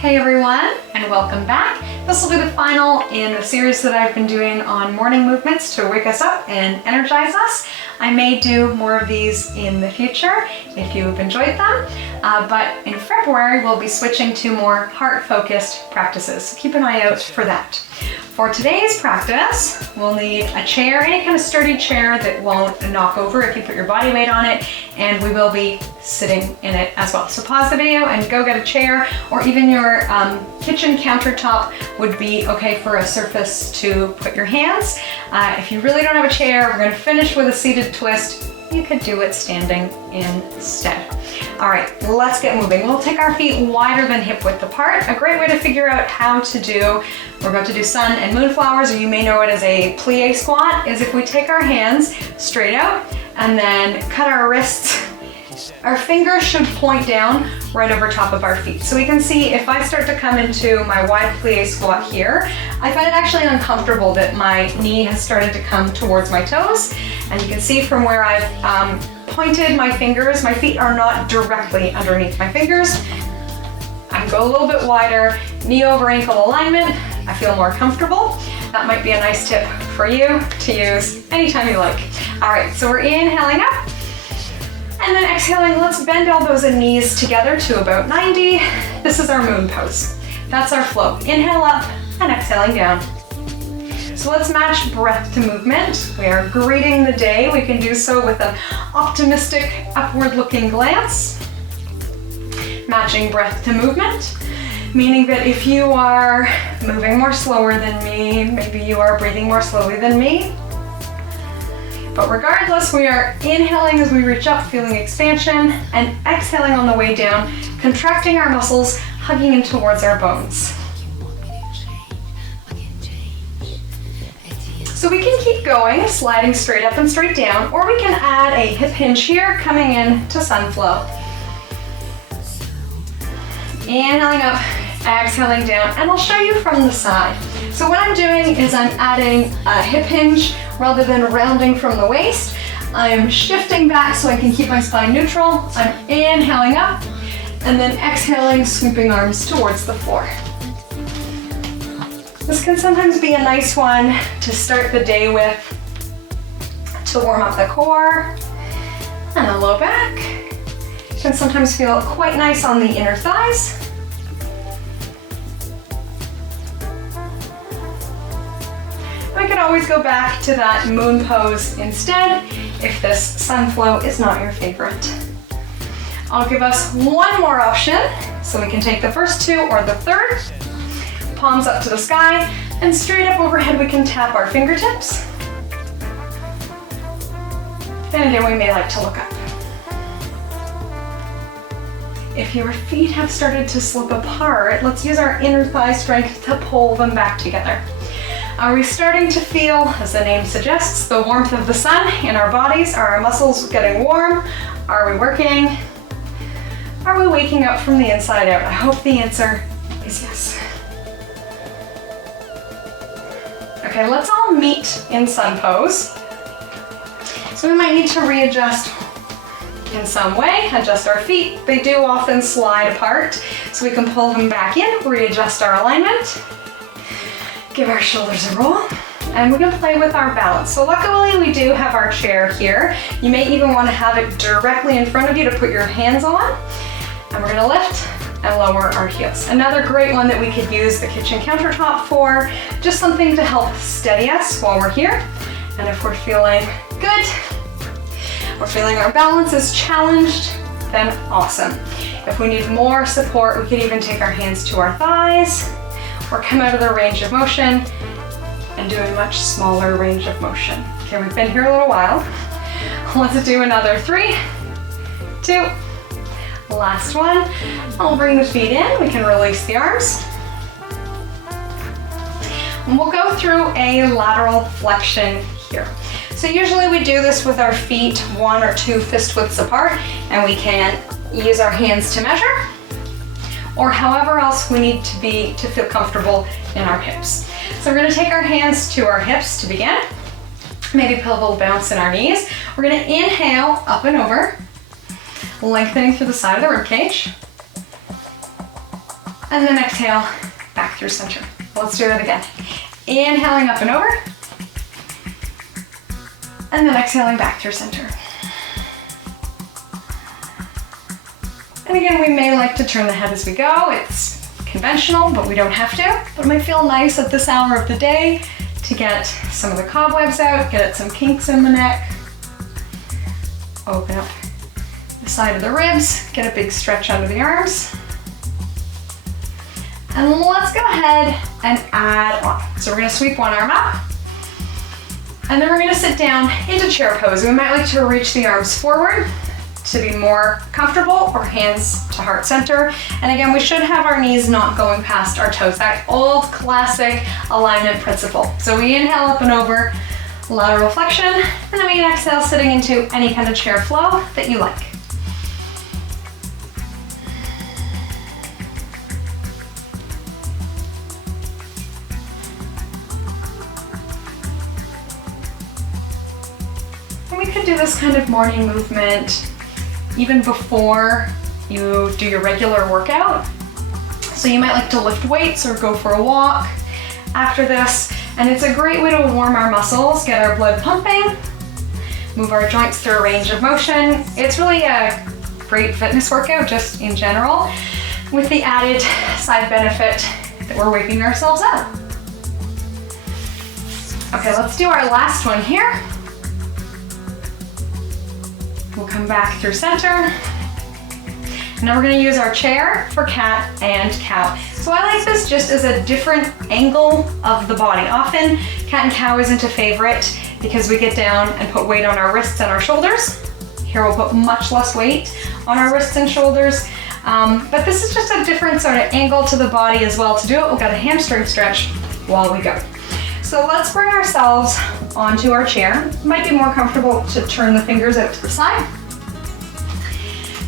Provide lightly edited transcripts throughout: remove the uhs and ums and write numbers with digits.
Hey everyone, and welcome back. This will be the final in the series that I've been doing on morning movements to wake us up and energize us. I may do more of these in the future if you've enjoyed them, but in February we'll be switching to more heart-focused practices, so keep an eye out for that. For today's practice, we'll need a chair, any kind of sturdy chair that won't knock over if you put your body weight on it, and we will be sitting in it as well. So pause the video and go get a chair, or even your kitchen countertop would be okay for a surface to put your hands. If you really don't have a chair, we're going to finish with a seated twist. You could do it standing instead. All right, let's get moving. We'll take our feet wider than hip width apart. A great way to figure out how to do, we're about to do sun and moonflowers, or you may know it as a plie squat, is if we take our hands straight out and then cut our wrists. Our fingers should point down right over top of our feet. So we can see if I start to come into my wide plie squat here, I find it actually uncomfortable that my knee has started to come towards my toes. And you can see from where I've pointed my fingers, my feet are not directly underneath my fingers. I go a little bit wider, knee over ankle alignment. I feel more comfortable. That might be a nice tip for you to use anytime you like. All right, so we're inhaling up. And then exhaling, let's bend elbows and knees together to about 90. This is our moon pose. That's our flow. Inhale up and exhaling down. So let's match breath to movement. We are greeting the day. We can do so with an optimistic upward looking glance. Matching breath to movement, meaning that if you are moving more slower than me, maybe you are breathing more slowly than me. But regardless, we are inhaling as we reach up, feeling expansion, and exhaling on the way down, contracting our muscles, hugging in towards our bones. So we can keep going, sliding straight up and straight down, or we can add a hip hinge here, coming in to sun flow. Inhaling up, exhaling down, and I'll show you from the side. So what I'm doing is I'm adding a hip hinge rather than rounding from the waist. I'm shifting back so I can keep my spine neutral. I'm inhaling up and then exhaling, sweeping arms towards the floor. This can sometimes be a nice one to start the day with, to warm up the core and the low back. It can sometimes feel quite nice on the inner thighs. We could always go back to that moon pose instead if this sun flow is not your favorite. I'll give us one more option, so we can take the first two or the third. Palms up to the sky, and straight up overhead we can tap our fingertips. And again, we may like to look up. If your feet have started to slip apart, let's use our inner thigh strength to pull them back together. Are we starting to feel, as the name suggests, the warmth of the sun in our bodies? Are our muscles getting warm? Are we working? Are we waking up from the inside out? I hope the answer is yes. Okay, let's all meet in sun pose. So we might need to readjust in some way, adjust our feet. They do often slide apart, so we can pull them back in, readjust our alignment. Give our shoulders a roll, and we're going to play with our balance. So luckily we do have our chair here. You may even want to have it directly in front of you to put your hands on. And we're going to lift and lower our heels. Another great one that we could use the kitchen countertop for, just something to help steady us while we're here. And if we're feeling good, we're feeling our balance is challenged, then awesome. If we need more support, we could even take our hands to our thighs, or come out of the range of motion and do a much smaller range of motion. Okay, we've been here a little while. Let's do another 3, 2, last one. I'll bring the feet in, we can release the arms. And we'll go through a lateral flexion here. So usually we do this with our feet 1 or 2 fist widths apart, and we can use our hands to measure, or however else we need to be to feel comfortable in our hips. So we're going to take our hands to our hips to begin. Maybe put a little bounce in our knees. We're going to inhale up and over, lengthening through the side of the rib cage. And then exhale, back through center. Let's do that again. Inhaling up and over. And then exhaling back through center. And again, we may like to turn the head as we go. It's conventional, but we don't have to. But it might feel nice at this hour of the day to get some of the cobwebs out, get some kinks in the neck. Open up the side of the ribs, get a big stretch under the arms. And let's go ahead and add on. So we're gonna sweep one arm up, and then we're gonna sit down into chair pose. We might like to reach the arms forward to be more comfortable, or hands to heart center. And again, we should have our knees not going past our toes, that old classic alignment principle. So we inhale up and over, lateral flexion, and then we exhale sitting into any kind of chair flow that you like. And we could do this kind of morning movement even before you do your regular workout. So you might like to lift weights or go for a walk after this. And it's a great way to warm our muscles, get our blood pumping, move our joints through a range of motion. It's really a great fitness workout just in general, with the added side benefit that we're waking ourselves up. Okay, let's do our last one here. We'll come back through center. And then we're gonna use our chair for cat and cow. So I like this just as a different angle of the body. Often cat and cow isn't a favorite because we get down and put weight on our wrists and our shoulders. Here we'll put much less weight on our wrists and shoulders. But this is just a different sort of angle to the body as well. To do it, we've got a hamstring stretch while we go. So let's bring ourselves onto our chair. It might be more comfortable to turn the fingers out to the side.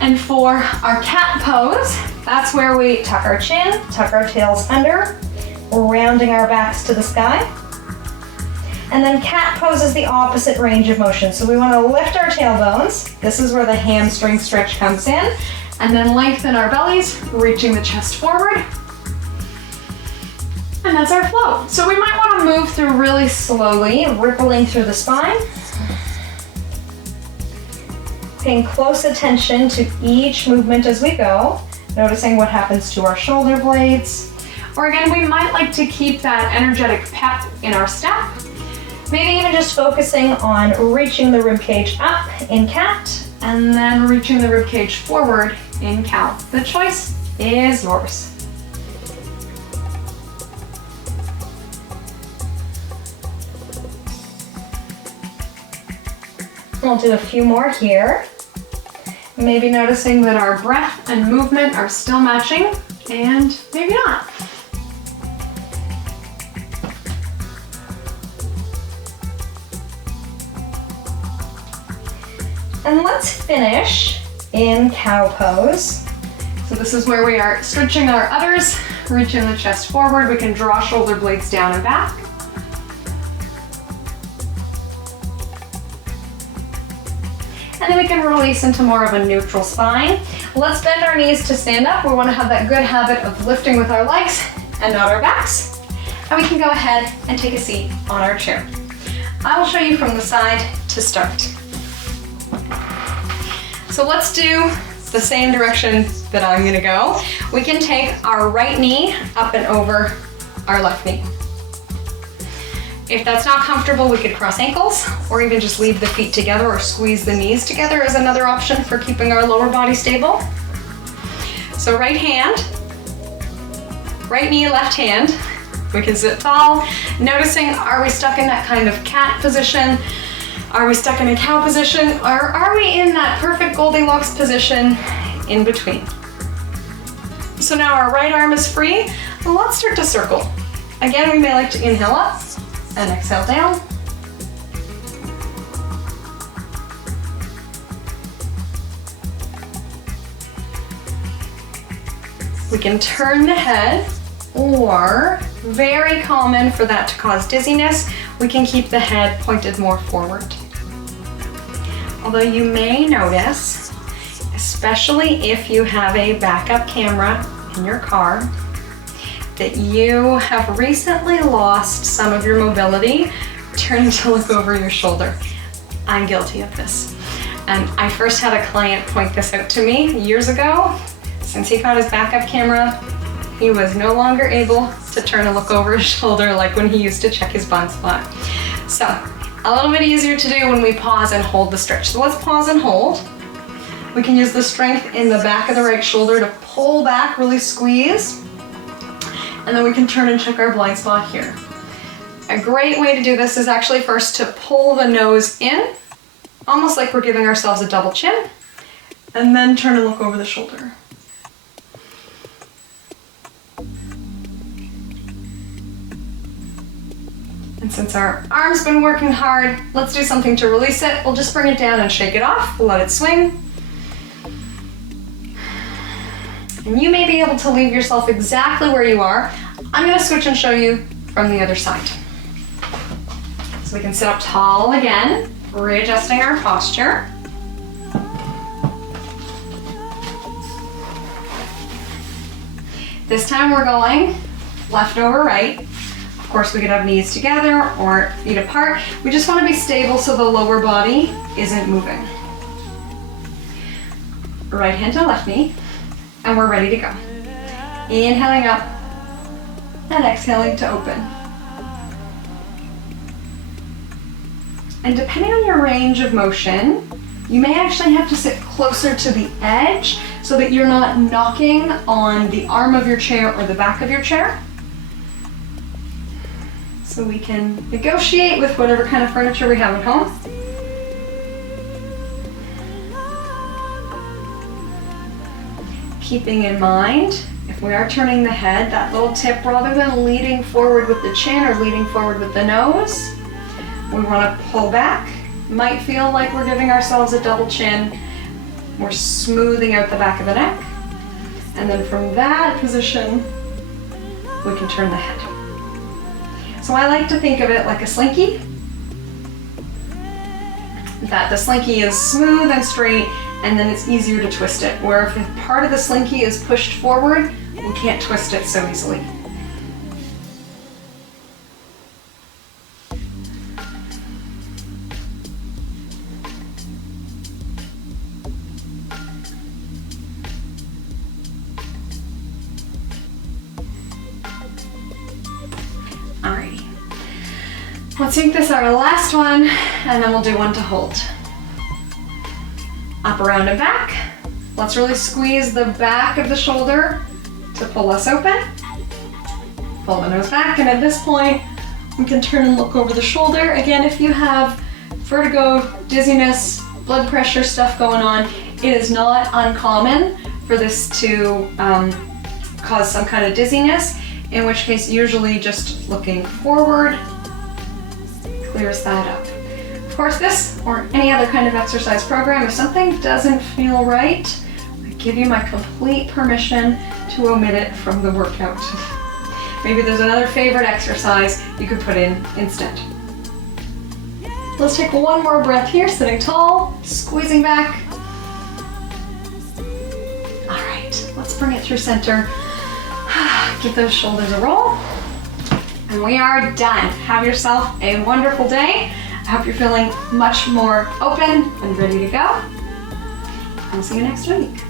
And for our cat pose, that's where we tuck our chin, tuck our tails under, rounding our backs to the sky. And then cat pose is the opposite range of motion. So we want to lift our tailbones. This is where the hamstring stretch comes in. And then lengthen our bellies, reaching the chest forward. And that's our flow. So we might want to move through really slowly, rippling through the spine. Paying close attention to each movement as we go, noticing what happens to our shoulder blades. Or again, we might like to keep that energetic pep in our step. Maybe even just focusing on reaching the rib cage up in cat, and then reaching the rib cage forward in cow. The choice is yours. We'll do a few more here. Maybe noticing that our breath and movement are still matching, and maybe not. And let's finish in cow pose. So this is where we are stretching our udders, reaching the chest forward. We can draw shoulder blades down and back. And then we can release into more of a neutral spine. Let's bend our knees to stand up. We want to have that good habit of lifting with our legs and not our backs. And we can go ahead and take a seat on our chair. I will show you from the side to start. So let's do the same direction that I'm gonna go. We can take our right knee up and over our left knee. If that's not comfortable, we could cross ankles, or even just leave the feet together or squeeze the knees together as another option for keeping our lower body stable. So right hand, right knee, left hand. We can sit tall, noticing, are we stuck in that kind of cat position? Are we stuck in a cow position? Or are we in that perfect Goldilocks position in between? So now our right arm is free, and let's start to circle. Again, we may like to inhale up and exhale down. We can turn the head, or very common for that to cause dizziness, we can keep the head pointed more forward. Although you may notice, especially if you have a backup camera in your car, that you have recently lost some of your mobility, turning to look over your shoulder. I'm guilty of this. I first had a client point this out to me years ago. Since he got his backup camera, he was no longer able to turn and look over his shoulder like when he used to check his bun spot. So, a little bit easier to do when we pause and hold the stretch. So let's pause and hold. We can use the strength in the back of the right shoulder to pull back, really squeeze. And then we can turn and check our blind spot here. A great way to do this is actually first to pull the nose in, almost like we're giving ourselves a double chin, and then turn and look over the shoulder. And since our arm's been working hard, let's do something to release it. We'll just bring it down and shake it off. Let it swing. And you may be able to leave yourself exactly where you are. I'm gonna switch and show you from the other side. So we can sit up tall again, readjusting our posture. This time we're going left over right. Of course, we could have knees together or feet apart. We just want to be stable so the lower body isn't moving. Right hand to left knee, and we're ready to go. Inhaling up and exhaling to open. And depending on your range of motion, you may actually have to sit closer to the edge so that you're not knocking on the arm of your chair or the back of your chair. So we can negotiate with whatever kind of furniture we have at home. Keeping in mind, if we are turning the head, that little tip, rather than leading forward with the chin or leading forward with the nose, we want to pull back. Might feel like we're giving ourselves a double chin. We're smoothing out the back of the neck. And then from that position, we can turn the head. So I like to think of it like a slinky. That the slinky is smooth and straight, and then it's easier to twist it. Where if part of the slinky is pushed forward, we can't twist it so easily. Alrighty. Let's make this our last one, and then we'll do one to hold. Up, around, and back. Let's really squeeze the back of the shoulder to pull us open. Pull the nose back, and at this point, we can turn and look over the shoulder. Again, if you have vertigo, dizziness, blood pressure stuff going on, it is not uncommon for this to cause some kind of dizziness, in which case usually just looking forward clears that up. Of course, this or any other kind of exercise program, if something doesn't feel right, I give you my complete permission to omit it from the workout. Maybe there's another favorite exercise you could put in instead. Let's take one more breath here, sitting tall, squeezing back. All right, let's bring it through center. Give those shoulders a roll. And we are done. Have yourself a wonderful day. I hope you're feeling much more open and ready to go. I'll see you next week.